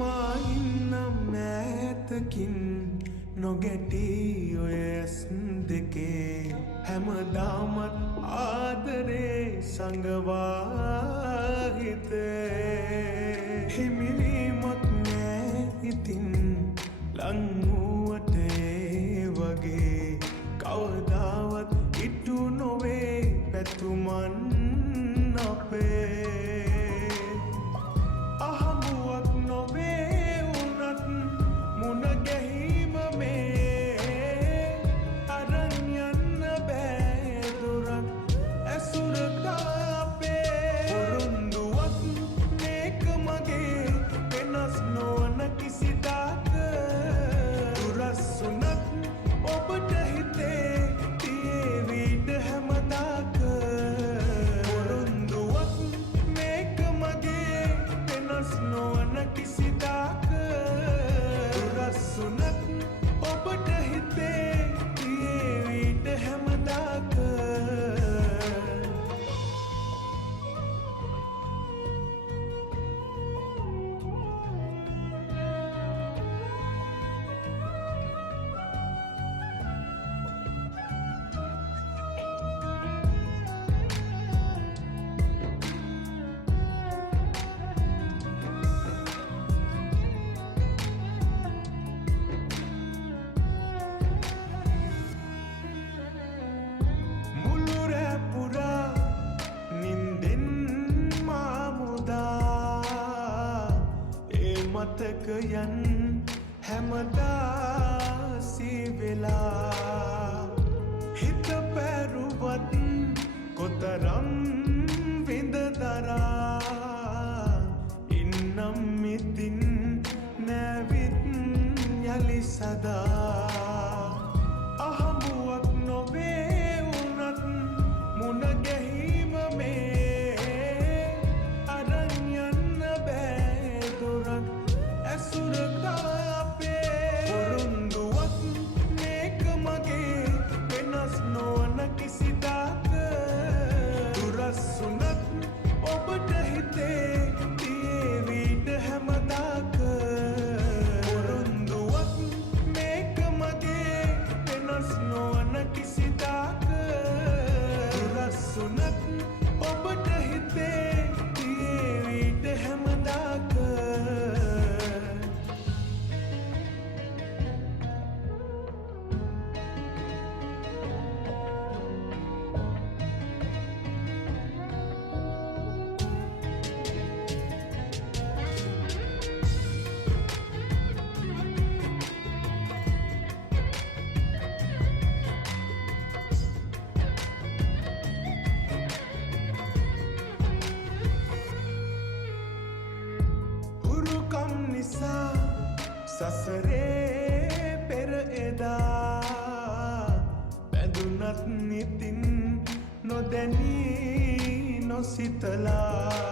මායින්නම් ඈතකින් නොගැටි ඔය ඇස් දෙකේ හැමදාමත් ආදරේ සංගවා හිතේ හිමිවීමක් නෑ ඉතින් ලංවුවට වගේ කවදාවත් ඉටු නොවේ පැතුමන් අපේ අහඹුවක් නොවේ උනත් මුණ ගැහිම මේ අරන් යන්න බෑ දුරක් ඇසුරට අපේ පොරොන්දුවක් මේක මගේ වෙනස් නොවන කිසිදාක දුරස් උනත් ඔබට හිතේ තියේවිට හැමදාක පොරොන්දුවක් මේක මගේ වෙනස් නොවන කිසිදාක දුරස් උනත් ඔබට හිතේ තියේවිට හැමදාක මතකයන් හැමදා සිවෙලා හිත පැරුවත් කොතරම් විඳ දරා ඉන්නම් ඉතින් නැවිත් යලි සදා අහඹුවක් නොවේ උනත් මුණ ගැහිම මේ අරන් යන්න බෑ දුරක් ඇසුරට අපේ පොරොන්දුවක් මේක මගේ වෙනස් නොවන කිසිදාක දුරස් උනත් ඔබට හිතේ තියේවිට හැමදාක පොරොන්දුවක් මේක මගේ වෙනස් නොවන කිසිදාක දුරස් උනත් ඔබට හිතේ තියේවිට හැමදාක නිසා සසරේ පෙර එදා බැඳුනත් නිතින් නොදැනී නොසිතලා